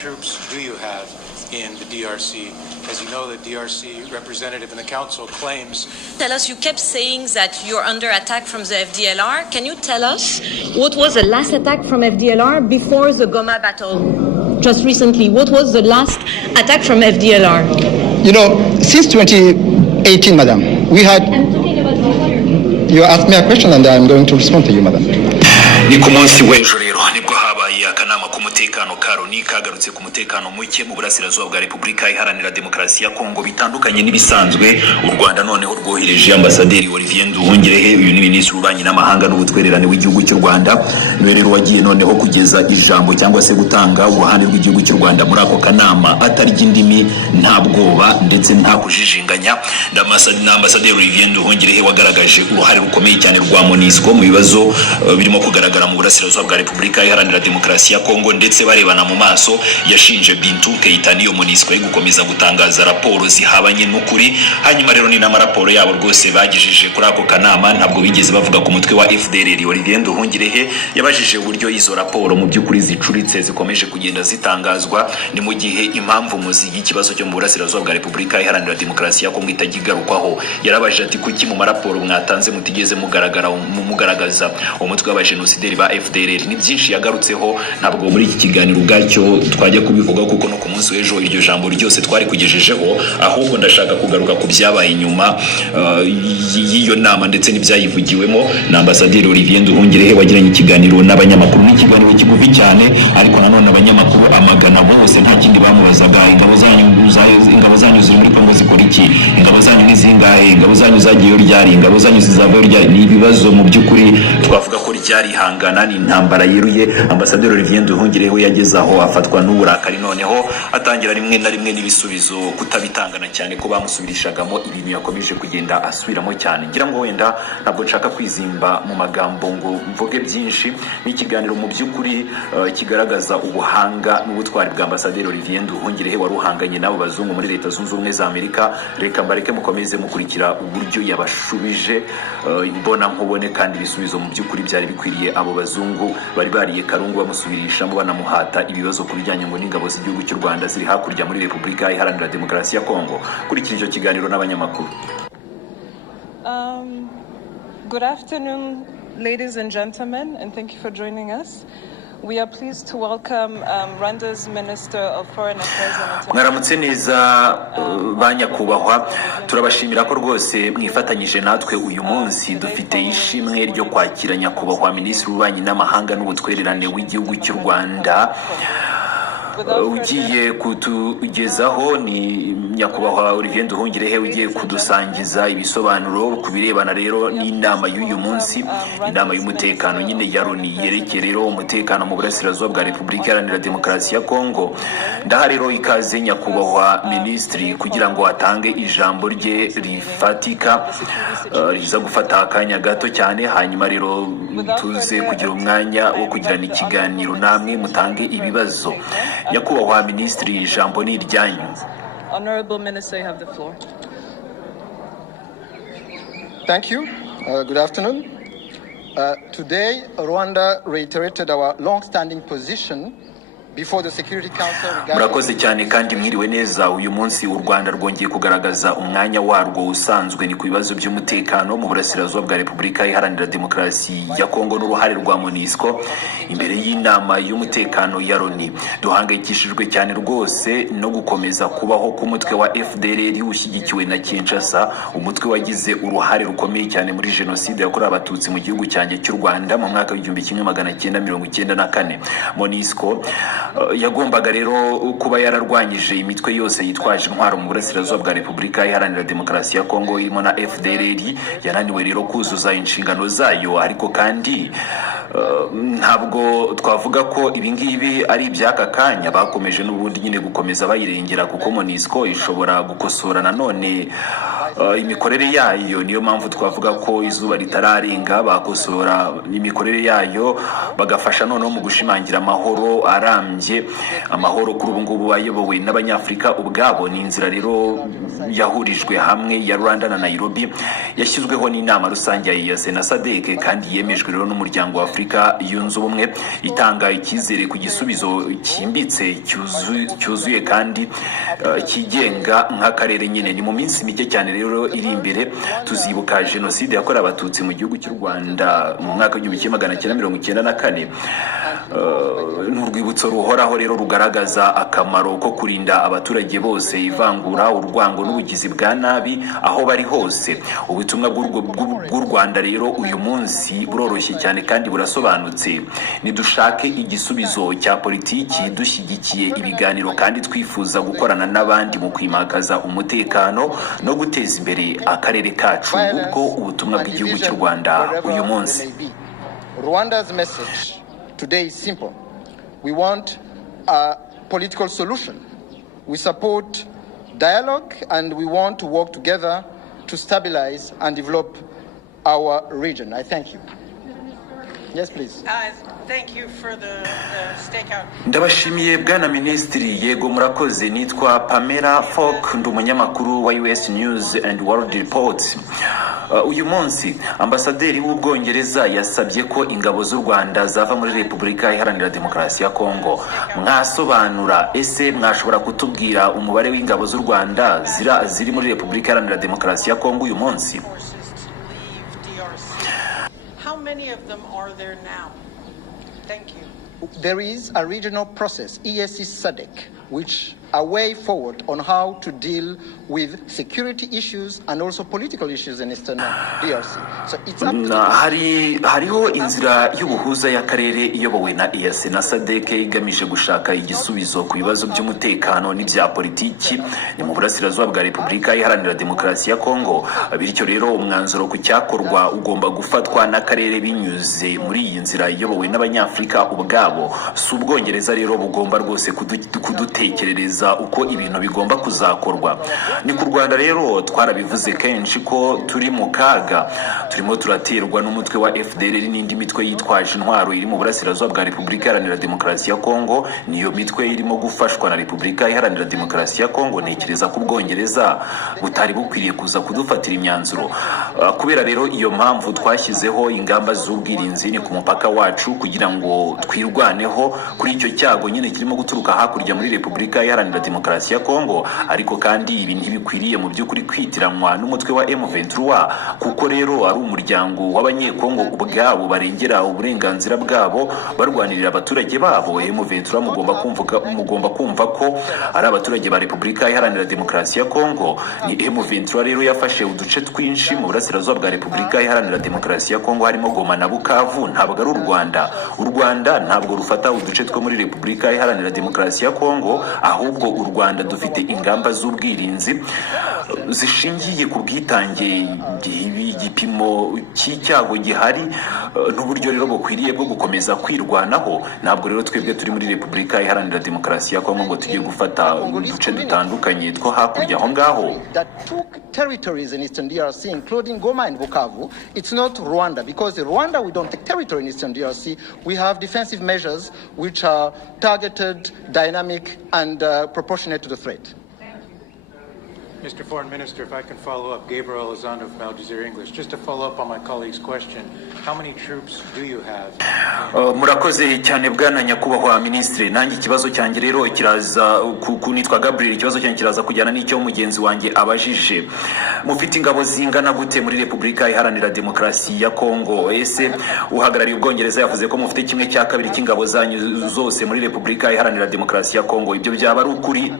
troops do you have in the DRC? As you know, the DRC representative in the council claims... Tell us, you kept saying that you're under attack from the FDLR. Can you tell us what was the last attack from FDLR before the Goma battle? Just recently, what was the last attack from FDLR? You know, since 2018, madam, we had... I'm talking about You asked me a question and I'm going to respond to you, madam. Ni ku munsi w'ejo rero nibwo habaye akanama k'umutekano Karoni kagarutse ku mutekano muke mu burasirazuba bwa Repubulika Iharanira Demokarasi ya Kongo bitandukanye n'ibisanzwe. U Rwanda noneho rwohereje Ambasaderi Olivier Nduhungirehe, uyu ni Minisitiri w'Ububanyi n'Amahanga n'Ubutwererane w'igihugu cy'u Rwanda, niwe rero wagiye noneho kugeza ijambo cyangwa se gutanga uruhande rw'igihugu cy'u Rwanda muri ako kanama atari ry'indimi, nta bwoba ndetse nta kujijinganya. Ambasaderi Olivier Nduhungirehe wagaragaje uruhare rukomeye cyane rwa MONUSCO mu bibazo birimo kugaragara mu burasirazuba bwa Repubulika Iharanira Demokarasi ya Kongo, ndetse barebana mu maso yashinje Bintu Keita niyo MONUSCO gukomeza gutangaza raporo zihabanye n'ukuri. Hanyuma rero ni n'amaraporo yabo rwose bagejeje kuri ako kanama, ntabwo bigeze bavuga ku mutwe wa FDLR. Olivier Nduhungirehe yabajije uburyo izo raporo mu by'ukuri zicuritse zikomeje kugenda zitangazwa, ni mu gihe impamvu muzi y'ikibazo cyo mu burasirazuba bwa Repubulika Iharanira Demokarasi ya Kongo itagigarukwaho. Yarabajije ati kuki mu maraporo mwatanze mutigeze mugaragaza umutwe w'abajenosideri ba FDLR. Ni byinshi yagarutseho, ntabwo muri iki kiganiro ubwacyo twajya kubivuga kuko no ku munsi w'ejo iryo jambo ryose twari kugejejeho, ahubwo ndashaka kugaruka ku byabaye inyuma y'iyo nama ndetse n'ibyayivugiwemo na Ambasaderi Olivier Nduhungirehe wagiranye ikiganiro n'abanyamakuru. Ni ikiganiro kigufi cyane, ariko nanone abanyamakuru amagana bose nta kindi bamubazaga: ingabo zanyu ziri muri Kongo zikora iki, ingabo zanyu ni zingahe, ingabo zanyu zagiye ryari, ingabo zanyu zizavayo ryari. Ni ibibazo mu by'ukuri twavuga ko ryari hangana, ni intambara yeruye. Ambasaderi Olivier Nduhungirehe yagezaho afatwa n'uburakari, noneho atangira rimwe na rimwe n'ibisubizo kutabitangana cyane ko bamusubirishagamo ibintu yakomeje kugenda asubiramo cyane. Ngira ngo wenda ntabwo nshaka kwizimba mu magambo ngo mvuge byinshi. Ni ikiganiro mu by'ukuri kigaragaza ubuhanga n'ubutwari bwa Ambasaderi Olivier Nduhungirehe waruhanganye n'abo bazungu muri Leta Zunze Ubumwe za Amerika. Reka mbareke mukomeze mukurikira uburyo yabashubije imbona nkubone, kandi ibisubizo mu by'ukuri byari bikwiriye abo bazungu bari bariye karungu bamusubirishamo banamuhata ibibazo ku bijyanye ngo n'ingabo z'igihugu cy'u Rwanda ziri hakurya muri Repubulika Iharanira Demokarasi ya Kongo. Kurikira icyo kiganiro n'abanyamakuru. Good afternoon, ladies and gentlemen, and thank you for joining us. We are pleased to welcome Rwanda's Minister of Foreign Affairs and International. Mwaramutse neza banyakubahwa, turabashimira ko rwose mwifatanyije natwe uyu munsi. Dufite ishimwe ryo kwakira nyakubahwa Minisitiri w'Ububanyi n'Amahanga n'Ubutwererane w'igihugu cy'u Rwanda. Ugiye kutugezaho ni nyakubahwa Olivier Nduhungirehe ugiye kudusangiza ibisobanuro ku birebana rero n'inama y'uyu munsi, inama y'umutekano nyine ya Loni yerekeye rero umutekano mu burasirazuba bwa Repubulika Iharanira Demokarasi ya Kongo. Ndaha rero ikaze nyakubahwa Minisitiri kugira ngo atange ijambo rye rifatika, riza gufata akanya gato cyane, hanyuma rero tuze kugira umwanya wo kugirana ikiganiro namwe mutange ibibazo. Nyakubahwa Minisitiri, ijambo ni iryanyu. Honorable Minister, you have the floor. Thank you. Good afternoon. Today, Rwanda reiterated our long-standing position before the Security Council. Murakoze cyane kandi mwiriwe neza. Uyu munsi u Rwanda rwongeye kugaragaza umwanya warwo usanzwe ni ku bibazo by'umutekano mu burasirazuba bwa Repubulika Iharanira Demokarasi ya Kongo n'uruhare rwa MONUSCO imbere y'inama y'umutekano ya Loni. Duhangayikishijwe cyane rwose no gukomeza kubaho k'umutwe wa FDLR ushyigikiwe na Kinshasa, umutwe wagize uruhare rukomeye cyane muri jenoside yakorewe abatutsi mu gihugu cyanjye cy'u Rwanda mu mwaka w'1994. MONUSCO yagombaga rero kuba yararwanyije imitwe yose yitwaje intwaro mu burasirazuba bwa Repubulika Iharanira Demokarasi ya Kongo irimo na FDLR. Yananiwe rero kuzuza inshingano zayo, ariko kandi ntabwo twavuga ko ibingibi ari iby'aka kanya. Bakomeje n'ubundi nyine gukomeza bayirengera, kuko MONUSCO ishobora gukosora nanone imikorere yayo. Niyo mpamvu twavuga ko izuba ritararenga bakosora imikorere yayo, bagafasha noneho mu gushimangira amahoro arambye. Amahoro kuri ubu ngubu ayobowe n'Abanyafurika ubwabo. Ni inzira rero yahurijwe hamwe ya Rwanda na Nairobi, yashyizweho n'inama rusange ya EAC na SADC, kandi yemejwe rero n'umuryango wa Afurika Afurika yunze ubumwe itanga icyizere ku gisubizo cyimbitse cyuzuye kandi kigenga nk'akarere nyine. Ni mu minsi mike cyane rero iri imbere tuzibuka jenoside yakorewe abatutsi mu gihugu cy'u Rwanda mu mwaka w'1994. N'urwibutso ruhoraho rero rugaragaza akamaro ko kurinda abaturage bose ivangura, urwango n'ubugizi bwa nabi aho bari hose. Ubutumwa bw'u Rwanda rero uyu munsi buroroshye cyane kandi burasobanutse. Nidushake igisubizo cya politiki dushyigikiye ibiganiro kandi twifuza gukorana n'abandi mu kwimakaza umutekano no guteza imbere akarere kacu. Ubwo ubutumwa bw'igihugu cy'u Rwanda uyu munsi. Rwanda's message today is simple. We want a political solution. We support dialogue and we want to work together to stabilize and develop our region. I thank you. Yes, please. Thank you for the stakeout. Ndabashimiye bwana Minisitiri. Yego murakoze. Nitwa Pamela Falk, ndi umunyamakuru wa US News and World Report. Uyu munsi Ambasaderi w'Ubwongereza yasabye ko ingabo z'u Rwanda zava muri Repubulika Iharanira Demokarasi ya Congo. Mwasobanura ese mwashobora kutubwira umubare w'ingabo z'u Rwanda ziri muri Repubulika Iharanira Demokarasi ya Congo uyu munsi? How many of them are there now? Thank you. There is a regional process, EAC SADC, which a way forward on how to deal with security issues and also political issues in Eastern DRC. So it's up to hariho inzira y'ubuhuza y'akarere iyobowe na EAC na SADC igamije gushaka igisubizo ku bibazo by'umutekano n'ibya politiki ni mu burasirazuba bwa Repubulika Iharanira Demokarasi ya Congo. Bityo rero umwanzuro ku cyakorwa ugomba gufatwa n'akarere binyuze muri iyi nzira iyobowe n'Abanyafurika ubwabo. Si Ubwongereza rero bugomba rwose kudutekerereza uko ibintu bigomba kuzakorwa. Ni ku Rwanda rero twarabivuze kenshi ko turi mu kaga, turimo turaterwa n'umutwe wa FDLR n'indi mitwe yitwaje intwaro iri mu burasirazuba bwa Repubulika Iharanira Demokarasi ya Congo. Niyo mitwe irimo gufashwa na Repubulika Iharanira Demokarasi ya Congo. Ntekereza ko Ubwongereza butari bukwiriye kuza kudufatira imyanzuro. Kubera rero iyo mpamvu twashyizeho ingamba z'ubwirinzi ni ku mupaka wacu kugira ngo twirwaneho kuri icyo cyago nyine kirimo guturuka hakurya muri Repubulika Iharanira Demokarasi ya Congo. Ariko kandi ibi ntibikwiriye mu by'ukuri kwitiranwa n'umutwe wa M23 kuko rero ari umuryango w'Abanyekongo ubwabo barengera uburenganzira bwabo barwanirira abaturage babo. M23 mugomba kumva ko ari abaturage ba Repubulika Iharanira Demokarasi ya Congo. Ni M23 rero yafashe uduce twinshi mu burasirazuba bwa Repubulika Iharanira Demokarasi ya Congo harimo Goma na Bukavu. Ntabwo ari u Rwanda. U Rwanda ntabwo rufata uduce two muri Repubulika Iharanira Demokarasi ya Congo, ahubwo u Rwanda dufite ingamba z'ubwirinzi zishingiye ku bwitange igipimo cy'icyago gihari n'uburyo rero bukwiriye bwo gukomeza kwirwanaho. Ntabwo rero twebwe turi muri Repubulika Iharanira Demokarasi ya Congo ngo tujye gufata uduce dutandukanye two hakurya aho ngaho. Territories in Eastern DRC, including Goma and Bukavu. It's not Rwanda, because in Rwanda we don't take territory in Eastern DRC. We have defensive measures which are targeted, dynamic, and proportionate to the threat. Mr. Foreign Minister, if I can follow up, Gabriel Lozano from Al Jazeera English. Just to follow up on my colleague's question, how many troops do you have? Murakoze cyane bwana nyakubahwa Ministre. Nanjye ikibazo cyanjye rero kiraza kunitwa Gabriel. Ikibazo cyanjye kiraza kujyana n'icyo mugenzi wanjye abajije. Mufite ingabo zingana gute muri Repubulika Iharanira Demokarasi ya Congo? Ese uhagarariye Ubwongereza yavuze ko mufite kimwe cya kabiri cy'ingabo zanyu zose muri Repubulika Iharanira Demokarasi ya Congo. Ibyo byaba ari ukuri?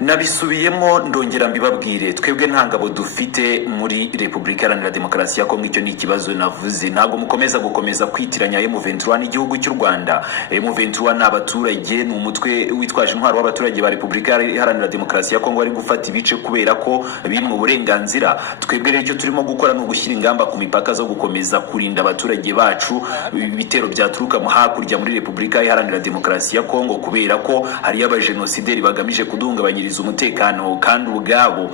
Nabisubiyemo ndongera mbibabwire, twebwe nta ngabo dufite muri Repubulika Iharanira Demokarasi ya Congo. Icyo ni ikibazo navuze. Ntabwo mukomeza kwitiranya M23 n'igihugu cy'u Rwanda. M23 n'abaturage, ni umutwe witwaje intwaro w'abaturage ba Repubulika Iharanira Demokarasi ya Congo bari gufata ibice kubera ko biri mu burenganzira. Twebwe rero icyo turimo gukora no gushyira ingamba ku mipaka zo gukomeza kurinda abaturage bacu ibitero byaturuka mu hakurya muri Repubulika Iharanira Demokarasi ya Congo, kubera ko hari abajenosideri bagamije kuduhungabanya umutekano kandi ubwabo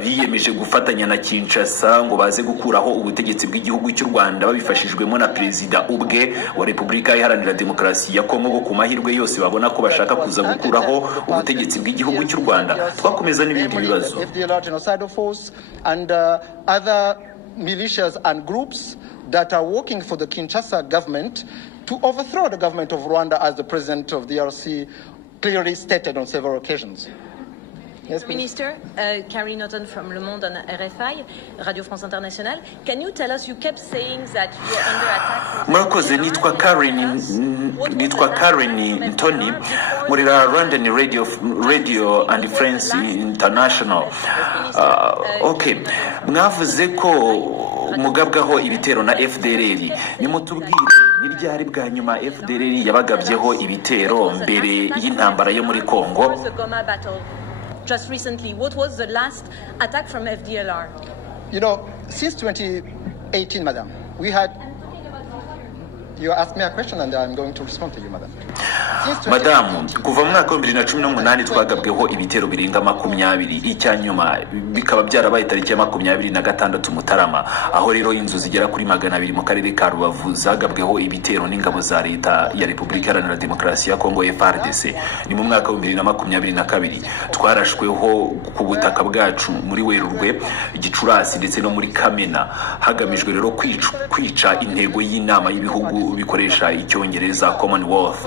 biyemeje gufatanya na Kinshasa ngo baze gukuraho ubutegetsi bw'igihugu cy'u Rwanda babifashijwemo na perezida ubwe wa Repubulika Iharanira Demokarasi ya Congo. Ku mahirwe yose babona ko bashaka kuza gukuraho ubutegetsi bw'igihugu cy'u Rwanda. Twakomeza n'ibindi bibazo. militias and groups that are working for the Kinshasa government to overthrow the government of Rwanda, as the president of the DRC clearly stated on several occasions. Yes, Minister, Carrie Norton from Le Monde on RFI, Radio France Internationale. Can you tell us, you kept saying that you are under attack? Murakoze, nitwa Karen Ntoni murira Rwandan Radio and France International. Okay, mwavuze ko mugabwaho ibitero na FDLR. Nimutubwire ni ryari bwa nyuma FDLR yabagabyeho ibitero mbere y'intambara yo muri Congo? Just recently, what was the last attack from FDLR? You know, since 2018, madam, we had... You asked me a question and I'm going to respond to you, madam. Madamu, kuva mu mwaka wa 2018 twagabweho ibitero birenga 20, icyanyuma bikaba byarabaye tariki ya 26 Mutarama, aho rero inzu zigera kuri 200 mu karere ka Rubavu zagabweho ibitero n'ingabo za leta ya Repubulika Iharanira Demokarasi ya Kongo FARDC. Ni mu mwaka wa 2022 twarashweho ku butaka bwacu muri Werurwe, Gicurasi ndetse no muri Kamena, hagamijwe rero kwica intego y'inama y'ibihugu bikoresha icyongereza Commonwealth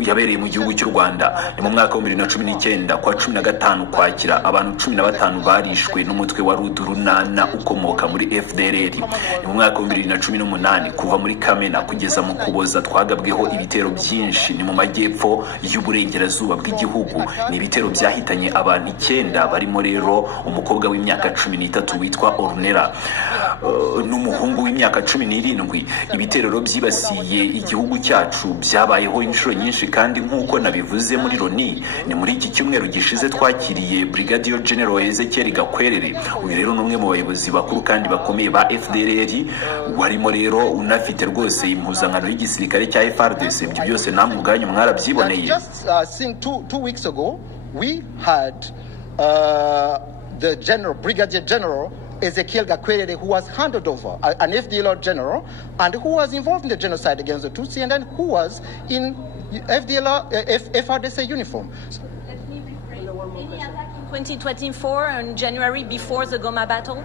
yabereye mu gihugu cy'u Rwanda. Ni mu mwaka wa 2019 kwa 15 kwakira abantu 15 barishwe n'umutwe wa Rudurunana ukomoka muri FDLR. Ni mu mwaka wa 2018 kuva muri Kamena kugeza mu Kuboza twagabweho ibitero byinshi ni mu majyepfo y'uburengerazuba bw'igihugu. Ni ibitero byahitanye abantu 9 barimo rero umukobwa w'imyaka 13 witwa Ornella n'umuhungu w'imyaka 17. Ibitero byibasiye igihugu cyacu byabayeho inshuro nyinshi, kandi nk'uko nabivuze muri Loni, ni muri iki cyumweru gishize twakiriye Brigadier General Ezekiel Gakwerere. Uyu rero n'umwe mu bayobozi bakuru kandi bakomeye ba FDLR, warimo rero unafite rwose impuzankano y'igisirikare cya FARDC. Ibyo byose namwe ubwanyu mwarabyiboneye. Just two weeks ago we had the Brigadier General Ezekiel Gakwerere, who was handed over, an FDLR general, and who was involved in the genocide against the Tutsi, and then who was in FARDC uniform. Let me rephrase. Any attack in 2024 in January before the Goma battle?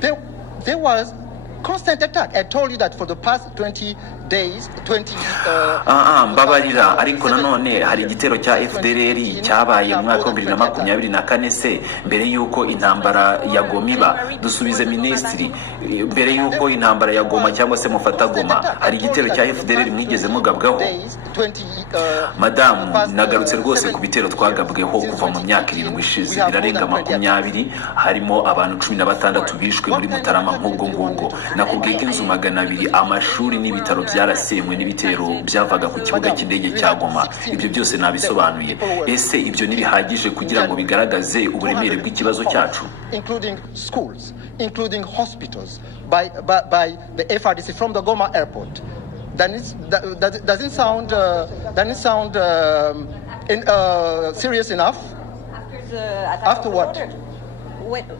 There was constant attack. I told you that for the past 20 days, mbabarira, ariko nanone hari igitero cya FDLR cyabaye mu mwaka wa 2024 se, mbere yuko intambara ya Goma iba. Dusubize ministri, mbere yuko intambara ya Goma cyangwa se mufata Goma, hari igitero cya FDLR mwigeze mugabwaho? Madamu, nagarutse rwose ku bitero twagabweho kuva mu myaka 7 ishize, birarenga 20, harimo abantu 16 bishwe muri Mutarama nk'ubwo ngubwo. Nakubwiye ko inzu 200, amashuri n'ibitaro byarasenywe n'ibitero byavaga ku kibuga cy'indege cya Goma. Ibyo byose nabisobanuye. Ese ibyo ntibihagije kugira ngo bigaragaze uburemere bw'ikibazo cyacu? Including schools, including hospitals, by the FARDC from the Goma airport. Doesn't sound serious enough? After what?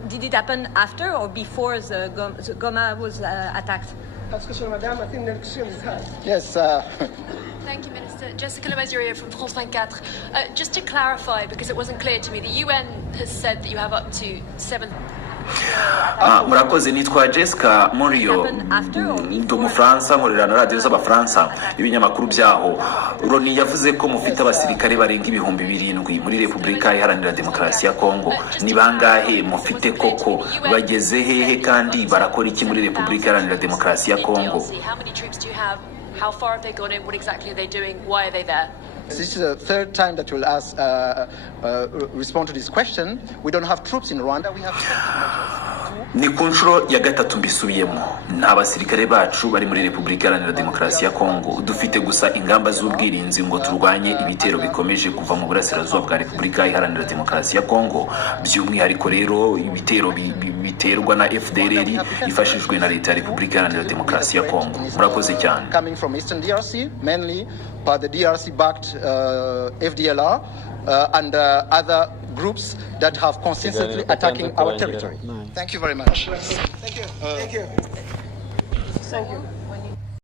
Did it happen after or before the Goma was attacked? Yes. Thank you, Minister. Jessica Lemazurier from France 24. Just to clarify, because it wasn't clear to me, the UN has said that you have up to 7... Murakoze, nitwa Jessica Morio, ndi Umufaransa, nkorera na radio z'Abafaransa ibinyamakuru byaho. Loni yavuze ko mufite abasirikare barenga 7,000 muri Repubulika Iharanira Demokarasi ya Kongo. Ni bangahe mufite koko? Bageze hehe kandi barakora iki muri Repubulika Iharanira Demokarasi ya Kongo? How far have they gone in? What exactly are they doing? Why are they there? This is the third time that we'll respond to this question. We don't have troops in Rwanda. We have measures. Ni ku nshuro ya gatatu mbisubiyemo. Nta basirikare bacu bari muri Repubulika Iharanira Demokarasi ya Kongo. Dufite gusa ingamba z'ubwirinzi ngo turwanye ibitero bikomeje kuva mu burasirazuba bwa Repubulika Iharanira Demokarasi ya Kongo. By'umwihariko rero ibitero biterwa na FDLR ifashijwe na leta ya Repubulika Iharanira Demokarasi ya Kongo. Murakoze cyane. Coming from Eastern DRC, mainly by the DRC-backed FDLR and other groups that have consistently attacking our territory. Thank you very much. Thank you. Thank you. Thank you.